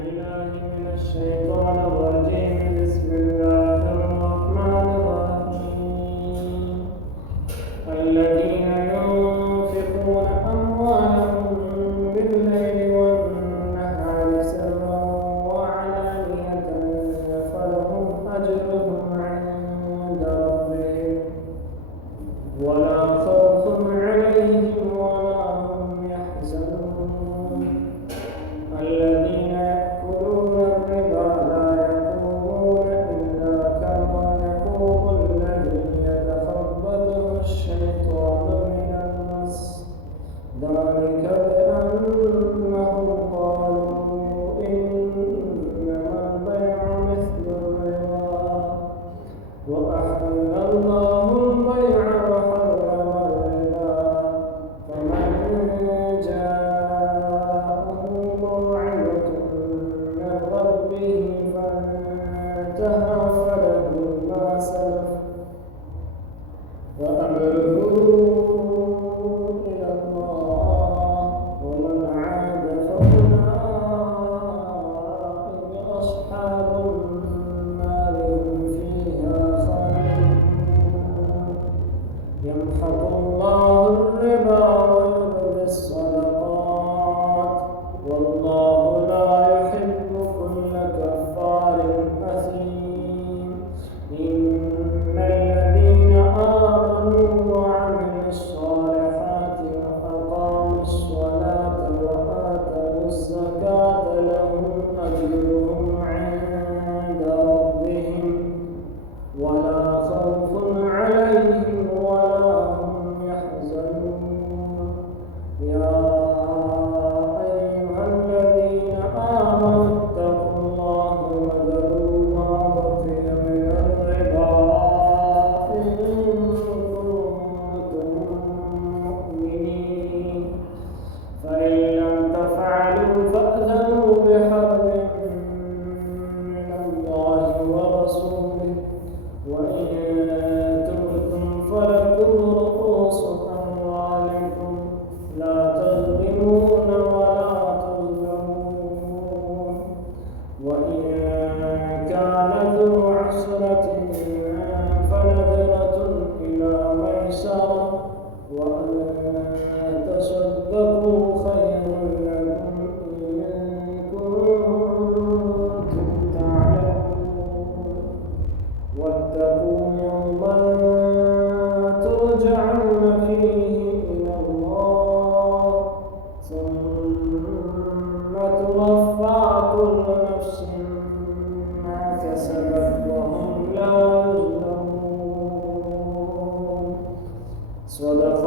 بالله من الشيطان الرجيم. بسم الله الرحمن الرحيم. الذين ينفقون أموالهم بالليل والنهار سرا وعلانية فلهم أجرهم عند ربهم ولا خوف عليهم ولا هم يحزنون. الذين يأكلون الربا لا يقومون إلا كما يقوم الذي يتخبطه الشيطان من المس، ذلك بأنهم قالوا إنما البيع مثل الربا وأحل الله البيع وحرم الربا، فمن جاءه موعظة من ربه فانتهى فله ما سلف وأمره إلى الله، ومن عاد فأولئك أصحاب النار هم فيها خالدون. يمحق الله الربا ويربي الصدقات والله لا يحب كل كفار أثيم. إن الذين آمنوا وعملوا الصالحات وأقاموا الصلاة وآتوا الزكاة لهم أجرهم عند ربهم ولا خوف عليهم ولا هم يحزنون. يا أيها الذين آمنوا اتقوا الله وذروا ما بقي من الربا إن كنتم مؤمنين، فإن لم تفعلوا فأذنوا بحرب من الله ورسوله، وإن تبتم فلكم رؤوس أموالكم لا تظلمون ولا تظلمون. وإن كان ذو عسرة فنظرة إلى ميسرة وأن تصدقوا خير لكم إن كنتم تعلمون. واتقوا يوما ترجعون فيه إلى الله ثم توفى كل نفس ما كسبت وهم لا يظلمون. صدق